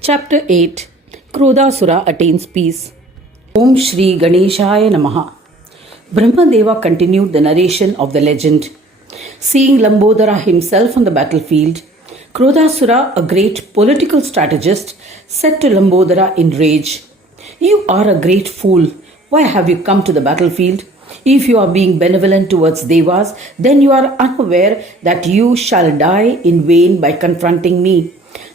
Chapter 8 Krodhasura Attains Peace. Om Shri Ganeshaya Namaha. Brahmadeva continued the narration of the legend. Seeing Lambodara himself on the battlefield, Krodhasura, a great political strategist, said to Lambodara in rage, "You are a great fool. Why have you come to the battlefield? If you are being benevolent towards Devas, then you are unaware that you shall die in vain by confronting me.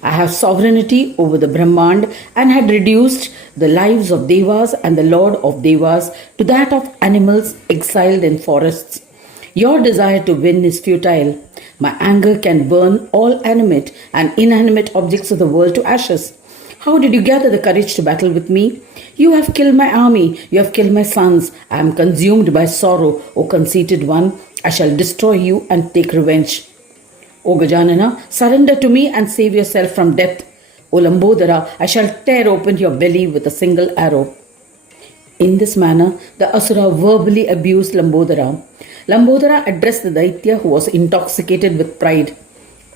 I have sovereignty over the Brahmand and had reduced the lives of Devas and the Lord of Devas to that of animals exiled in forests. Your desire to win is futile. My anger can burn all animate and inanimate objects of the world to ashes. How did you gather the courage to battle with me? You have killed my army, you have killed my sons. I am consumed by sorrow, O conceited one. I shall destroy you and take revenge. O Gajanana, surrender to me and save yourself from death. O Lambodara, I shall tear open your belly with a single arrow." In this manner, the Asura verbally abused Lambodara. Lambodara addressed the Daitya who was intoxicated with pride.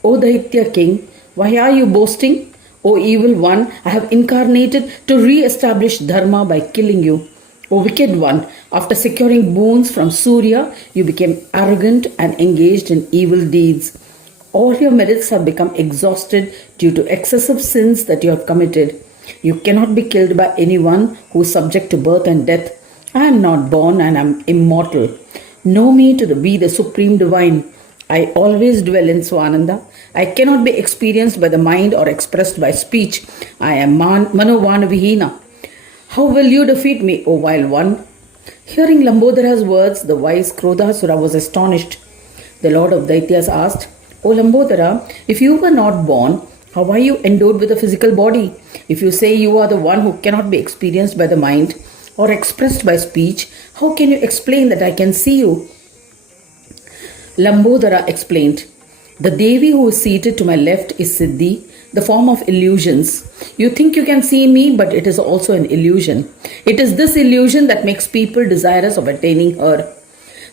"O Daitya king, why are you boasting? O evil one, I have incarnated to re-establish Dharma by killing you. O wicked one, after securing boons from Surya, you became arrogant and engaged in evil deeds. All your merits have become exhausted due to excessive sins that you have committed. You cannot be killed by anyone who is subject to birth and death. I am not born and am immortal. Know me to be the supreme divine. I always dwell in Swananda. I cannot be experienced by the mind or expressed by speech. I am Manovanavihina. How will you defeat me, O vile one?" Hearing Lambodara's words, the wise Krodhasura was astonished. The Lord of Daityas asked, "O Lambodara, if you were not born, how are you endowed with a physical body? If you say you are the one who cannot be experienced by the mind or expressed by speech, how can you explain that I can see you?" Lambodara explained, "The Devi who is seated to my left is Siddhi, the form of illusions. You think you can see me, but it is also an illusion. It is this illusion that makes people desirous of attaining her.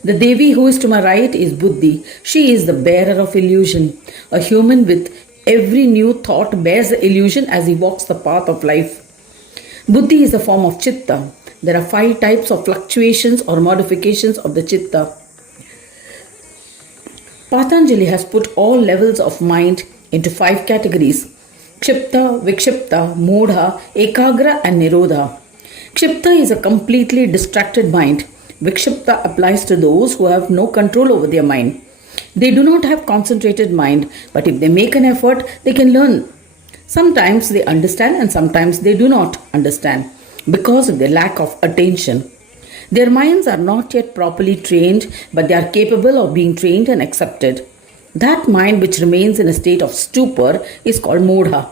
The Devi who is to my right is Buddhi. She is the bearer of illusion. A human with every new thought bears the illusion as he walks the path of life. Buddhi is a form of Chitta. There are 5 types of fluctuations or modifications of the Chitta. Patanjali has put all levels of mind into 5 categories: Kshipta, Vikshipta, Modha, Ekagra and Nirodha. Kshipta is a completely distracted mind. Vikshipta applies to those who have no control over their mind. They do not have concentrated mind, but if they make an effort, they can learn. Sometimes they understand and sometimes they do not understand because of their lack of attention. Their minds are not yet properly trained, but they are capable of being trained and accepted. That mind which remains in a state of stupor is called Modha.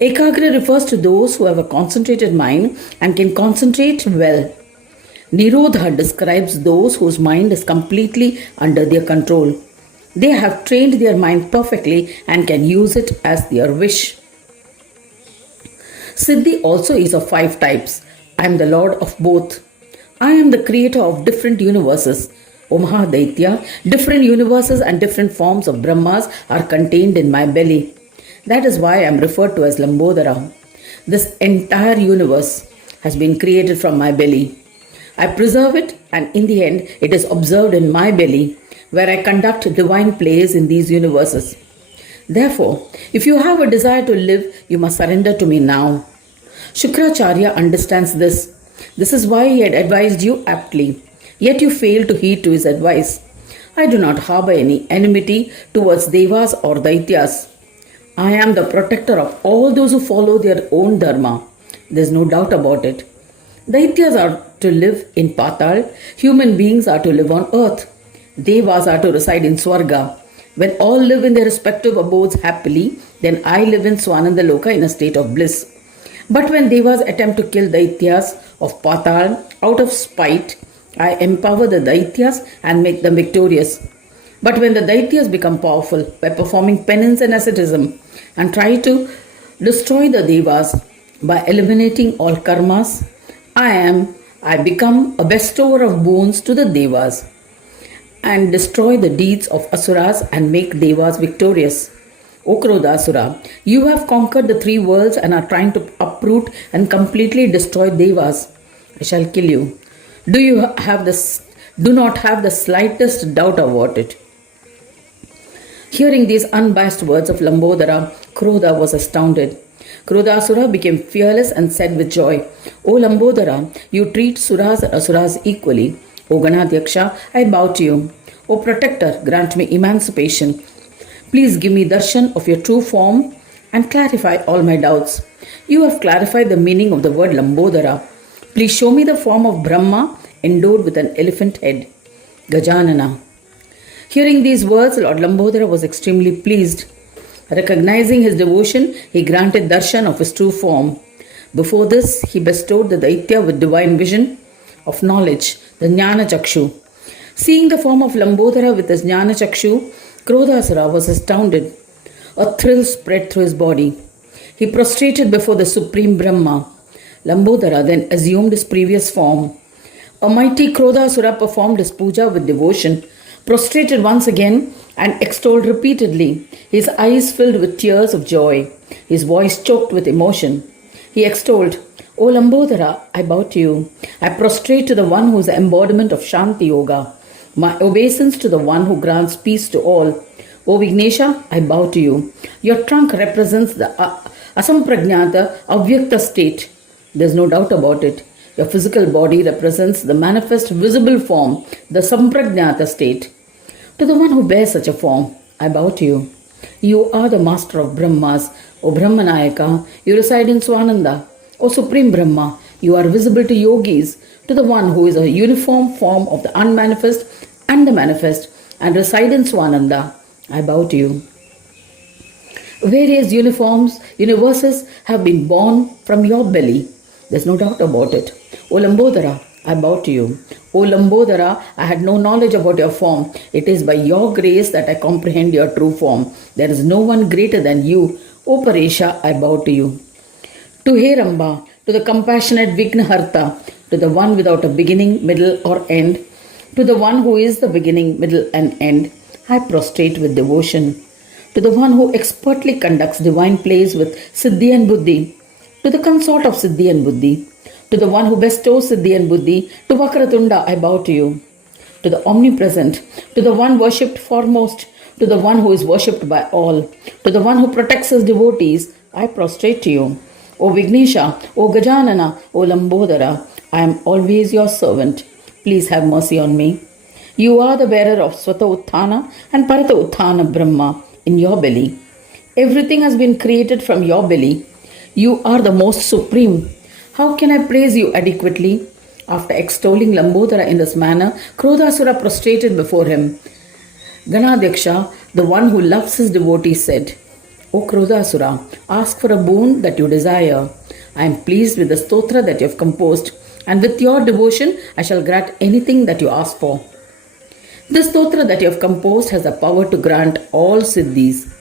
Ekagra refers to those who have a concentrated mind and can concentrate well. Nirodha describes those whose mind is completely under their control. They have trained their mind perfectly and can use it as their wish. Siddhi also is of 5 types. I am the Lord of both. I am the creator of different universes. O Mahadaitya, different universes and different forms of Brahmas are contained in my belly. That is why I am referred to as Lambodara. This entire universe has been created from my belly. I preserve it, and in the end, it is observed in my belly, where I conduct divine plays in these universes. Therefore, if you have a desire to live, you must surrender to me now." Shukracharya understands this. This is why he had advised you aptly. Yet you fail to heed to his advice. I do not harbor any enmity towards Devas or Daityas. I am the protector of all those who follow their own dharma. There is no doubt about it. Daityas are to live in Patal. Human beings are to live on earth. Devas are to reside in Swarga. When all live in their respective abodes happily, then I live in Swananda Loka in a state of bliss. But when Devas attempt to kill Daityas of Patal out of spite, I empower the Daityas and make them victorious. But when the Daityas become powerful by performing penance and asceticism and try to destroy the Devas by eliminating all karmas, I become a bestower of boons to the Devas and destroy the deeds of Asuras and make Devas victorious. O Krodhasura, you have conquered the three worlds and are trying to uproot and completely destroy Devas. I shall kill you. Do not have the slightest doubt about it. Hearing these unbiased words of Lambodara, Krodha was astounded. Krodhasura became fearless and said with joy, O Lambodara, you treat Suras and Asuras equally. O Ganadyaksha, I bow to you. O Protector, grant me emancipation. Please give me darshan of your true form and clarify all my doubts. You have clarified the meaning of the word Lambodara. Please show me the form of Brahma endowed with an elephant head. Gajanana. Hearing these words, Lord Lambodara was extremely pleased. Recognizing his devotion, he granted darshan of his true form. Before this, he bestowed the Daitya with divine vision of knowledge, the Jnana Chakshu. Seeing the form of Lambodara with his Jnana Chakshu, Krodhasura was astounded. A thrill spread through his body. He prostrated before the Supreme Brahma. Lambodara then assumed his previous form. A mighty Krodhasura performed his puja with devotion, prostrated once again and extolled repeatedly, his eyes filled with tears of joy, his voice choked with emotion. He extolled, O Lambodara, I bow to you. I prostrate to the one who is the embodiment of Shanti Yoga. My obeisance to the one who grants peace to all. O Vignesha, I bow to you. Your trunk represents the asampragnata, avyakta state. There's no doubt about it. Your physical body represents the manifest visible form, the sampragnata state. To the one who bears such a form, I bow to you. You are the master of Brahmas, O Brahmanayaka. You reside in Swananda. O Supreme Brahma, you are visible to yogis, to the one who is a uniform form of the unmanifest and the manifest, and reside in Swananda. I bow to you. Various universes have been born from your belly. There's no doubt about it. O Lambodara, I bow to you. O Lambodara, I had no knowledge about your form. It is by your grace that I comprehend your true form. There is no one greater than you. O Paresha, I bow to you. To Heramba, to the compassionate Vignaharta, to the one without a beginning, middle or end, to the one who is the beginning, middle and end, I prostrate with devotion. To the one who expertly conducts divine plays with Siddhi and Buddhi, to the consort of Siddhi and Buddhi, to the one who bestows Siddhi and Buddhi, to Vakratunda, I bow to you. To the omnipresent, to the one worshipped foremost, to the one who is worshipped by all, to the one who protects his devotees, I prostrate to you. O Vignesha, O Gajanana, O Lambodara, I am always your servant. Please have mercy on me. You are the bearer of Swata Utthana and Parata Utthana Brahma in your belly. Everything has been created from your belly. You are the most supreme. How can I praise you adequately? After extolling Lambodara in this manner, Krodhasura prostrated before him. Ganadyaksha, the one who loves his devotees, said, O Krodhasura, ask for a boon that you desire. I am pleased with the stotra that you have composed, and with your devotion I shall grant anything that you ask for. This stotra that you have composed has the power to grant all siddhis.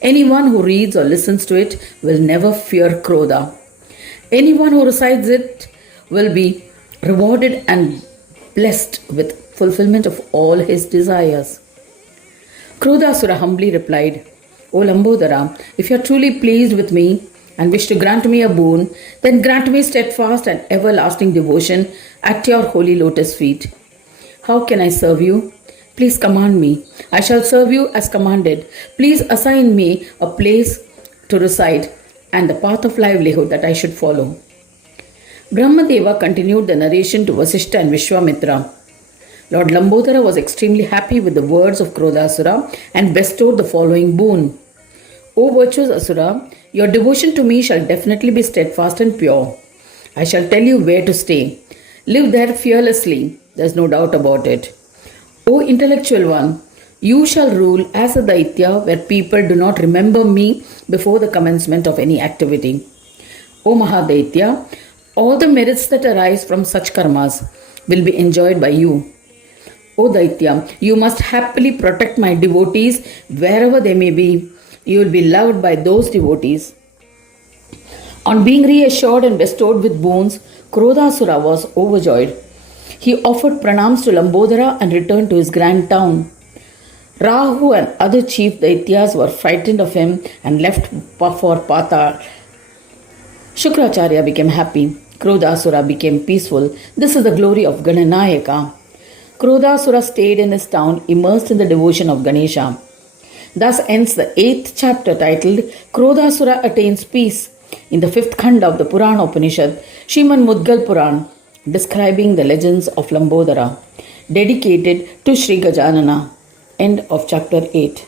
Anyone who reads or listens to it will never fear Krodha. Anyone who recites it will be rewarded and blessed with fulfillment of all his desires. Krodhasura humbly replied, O Lambodara, if you are truly pleased with me and wish to grant me a boon, then grant me steadfast and everlasting devotion at your holy lotus feet. How can I serve you? Please command me. I shall serve you as commanded. Please assign me a place to reside and the path of livelihood that I should follow. Brahmadeva continued the narration to Vasishtha and Vishwamitra. Lord Lambodara was extremely happy with the words of Krodhasura and bestowed the following boon. O virtuous Asura, your devotion to me shall definitely be steadfast and pure. I shall tell you where to stay. Live there fearlessly. There is no doubt about it. O intellectual one, you shall rule as a Daitya where people do not remember me before the commencement of any activity. O Mahadaitya, all the merits that arise from such karmas will be enjoyed by you. O Daitya, you must happily protect my devotees wherever they may be. You will be loved by those devotees. On being reassured and bestowed with boons, Krodhasura was overjoyed. He offered pranams to Lambodara and returned to his grand town. Rahu and other chief Daityas were frightened of him and left for Patal. Shukracharya became happy. Krodhasura became peaceful. This is the glory of Gananayaka. Krodhasura stayed in his town, immersed in the devotion of Ganesha. Thus ends the 8th chapter titled Krodhasura Attains Peace in the 5th Khanda of the Purana Upanishad, Srimad Mudgal Puran, describing the legends of Lambodara, dedicated to Sri Gajanana. End of chapter 8.